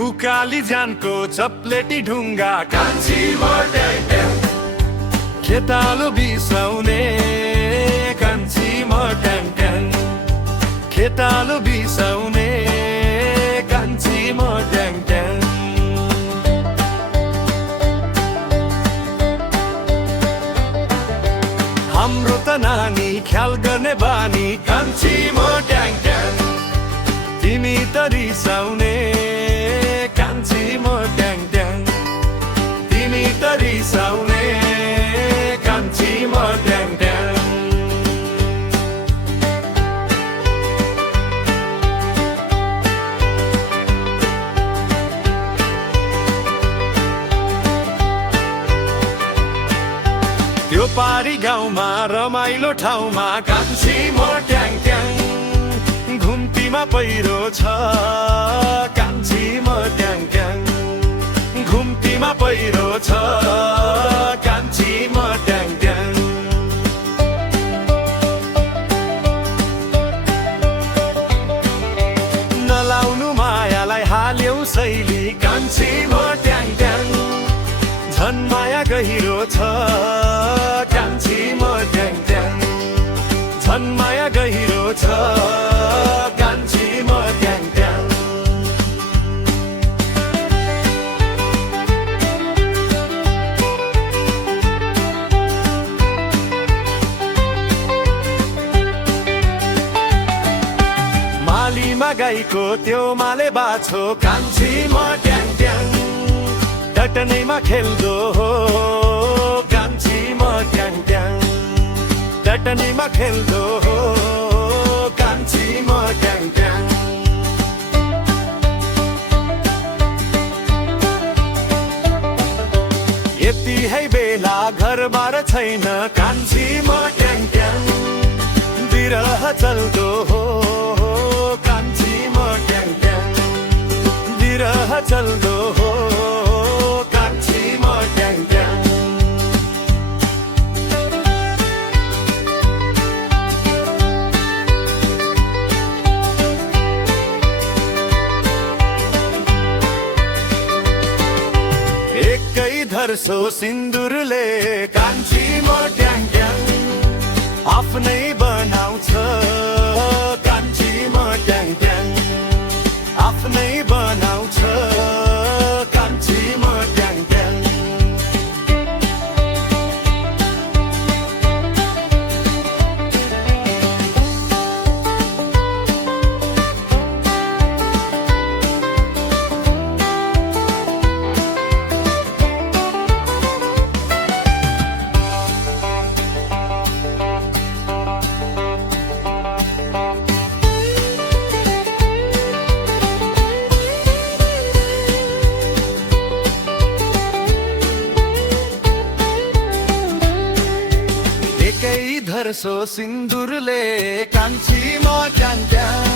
उकाली जानको चप्लेटी ढुङ्गा कान्छी म ट्याङ ट्याङ खेतालो बिसाउने कान्छी म ट्याङ ट्याङ खेतालो बिसाउने कान्छी म ट्याङ ट्याङ हाम्रो त नानी ख्याल गर्ने बानी कान्छी म ट्याङ ट्याङ तिमी त रिसाउने कान्छी म ट्याङ ट्याङ तिमी त रिसाउने कान्छी म ट्याङ ट्याङ त्यो पारी गाउँमा रमाइलो ठाउँमा कान्छी म ट्याङ ट्याङ घुम्तीमा पहिरो छ कान्छी म ट्याङ ट्याङ घुम्तीमा पहिरो छ कान्छी म ट्याङ ट्याङ नलाउनु मायालाई हाल्यौ शैली कान्छी म ट्याङ ट्याङ झन् माया गहिरो छ कान्छी म ट्याङ ट्याङ झन् माया गहिरो छ कान्छी म ट्याङ ट्याङ मालीमा गाईको त्यो माले बाछो कान्छी म ट्याङ ट्याङ डटनैमा खेल्दो हो कान्छी म ट्याङ ट्याङ डटनीमा खेल्दो हो कान्छी म ट्याङ ट्याङ यति है बेला घरबार छैन कान्छी म ट्याङ ट्याङ बिरह चल्दो हो कान्छी म ट्याङ ट्याङ बिरह चल्दो हो कान्छी म ट्याङ ट्याङ धर्सो सिन्दुरले कान्छी म ट्याङ ट्याङ आफ्नै बनाउँछ कान्छी म ट्याङ ट्याङ आफ्नै बनाउँछ कान्छी म ट्याङ ट्याङ धर्सो सिन्दुरले कान्छी म ट्याङ ट्याङ